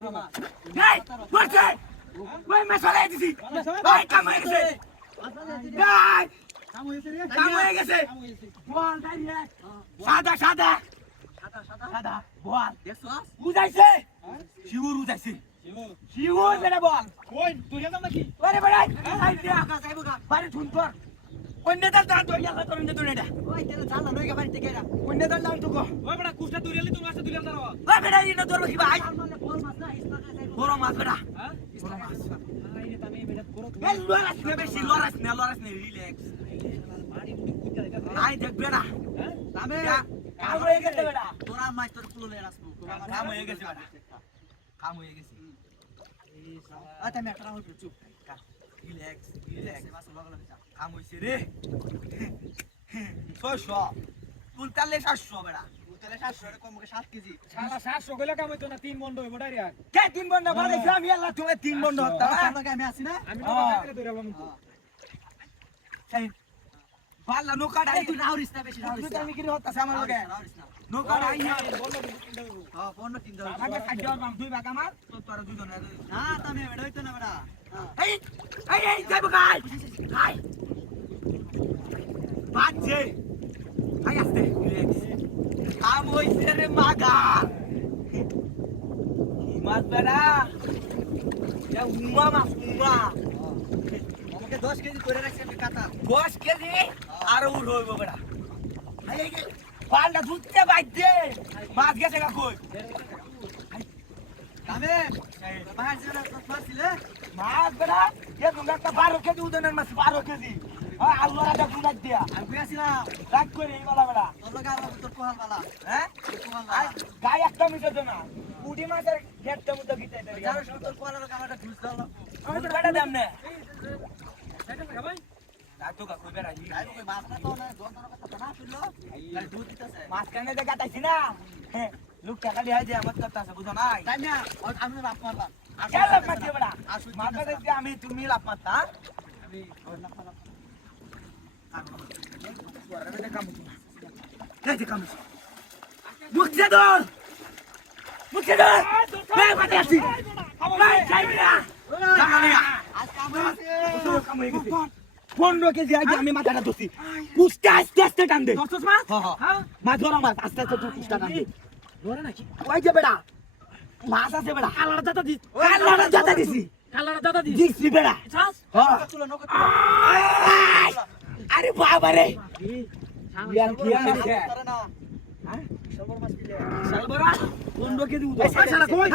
Hey, what's it? Wait, मैं सोले थी। भाई काम है कैसे? भाई काम है कैसे? बोल नहीं है। सादा सादा। सादा बोल। उजाई से? शिवर उजाई से। शिवर मेरा बोल। कोण तुझ्या जमा की अरे बड़ा आई दिया बारी ठुनकर कोणत्या दात दोया का करून देतो नेडा ओय त्याला झाला नाही का बारी ते गेला कोणत्या दात लावतो को ओय बडा कुष्टा तुरेली तू मास्टर तुरेल दरावा ओय बेटा इना दोर बकी भाई मला फोन मारला इसला काय बोरो मास बेटा हा बोरो मास नाही तामे बेटा करत ए लोरास ने रिलॅक्स पाणी मुठी कुत्या का आई देख बेटा हा तामे काम होय गेसे बेटा तोरा मास्टर कुलो लेरास नु काम होय गेसे बेटा काम होय गेसे आता मी अकरा होतो चुप रिलॅक्स वास लागला काम होय रे शो तू चालले शो बेटा त्याला 700 कम 7 केजी शाला 700 गेला काम होतो ना 3 बंड होय बडा रे काय तीन बंड बारे ग्राम याला तुम्ही तीन बंड होता त्याला काय मी असि ना आम्ही काय करे तुरेला म्हणतो काय बाला नो काढ तू रावरीस ना बेशी तू रावरीस तर निकरी होता सामान लगे नो काढ आई बोल हा फोन तीन जाऊ आगा काढ्यावर बाम दुई बाका मार तो तर दुई जण हा तामे वेड होतो ना बडा आई आई आई काय बघाय काय बाजे काय असते रिलॅक्स काम होईसे रे मागा मास बेडा या उमा ओके 10 केजी तोरे राखसे मी काता गोश केली आर उर होय बेडा आई पांडा दुधचे बायते मास घेते का कोण तामे बाहेर जेला मारसिले मास बेडा ये तुंगा का 12 केजी उदन मास 12 केजी हा आलोरा गुणात द्या আমি আসিনা রাগ করে এই বালা বেড়া তোর লাগা তোর কোহাল বালা হ্যাঁ কোহাল আর বালা গায় একটা মিটার না উডি মাছের গেটটা মতো গিতে দেরি যার সব তোর কোহাল লাগা আমাটা ঢুস দাও আমি তো বেটা দাম না সেটা না ভাই রাতো কা কই বেড়া আই কই মাছ না তো না জন তোর কথা না শুনলো তাহলে দুধ দিতেছে মাছ কানে দে গাতাইছি না লোক টাকা দিয়ে দে আমার কথা আছে বুঝো নাই তাই না আমি লাভ মারলাম কেন লাভ মারতে বেড়া মাছ দে আমি তুমি লাভ মারতা আমি লাভ মারলাম ওরে কাম তুমি এই কাম মুখেদর ভাই মাতে আসি ভাই যাই না জামানিয়া আজ কাম হইছে কাম হয়ে গেছে 15 কেজি আগে আমি মাথাটা ধরছি কুস্তা আস্তে আস্তে টান দে দশস মাছ হ্যাঁ মাছ ধরা মাছ আস্তে আস্তে তুই কুস্তা টান দে ধরে নাকি ওই যে বেড়া মাছ আছে বেড়া কালার দাদা দি কালার জাতা দিছি কালার দাদা দি দিছি বেড়া চাস হ্যাঁ তুলো নক আরে বাবা রে ইয়ার কি আছে করে না হ্যাঁ সবর মাছ দিলে সালবরা 15 কেজি উঠো শালা কই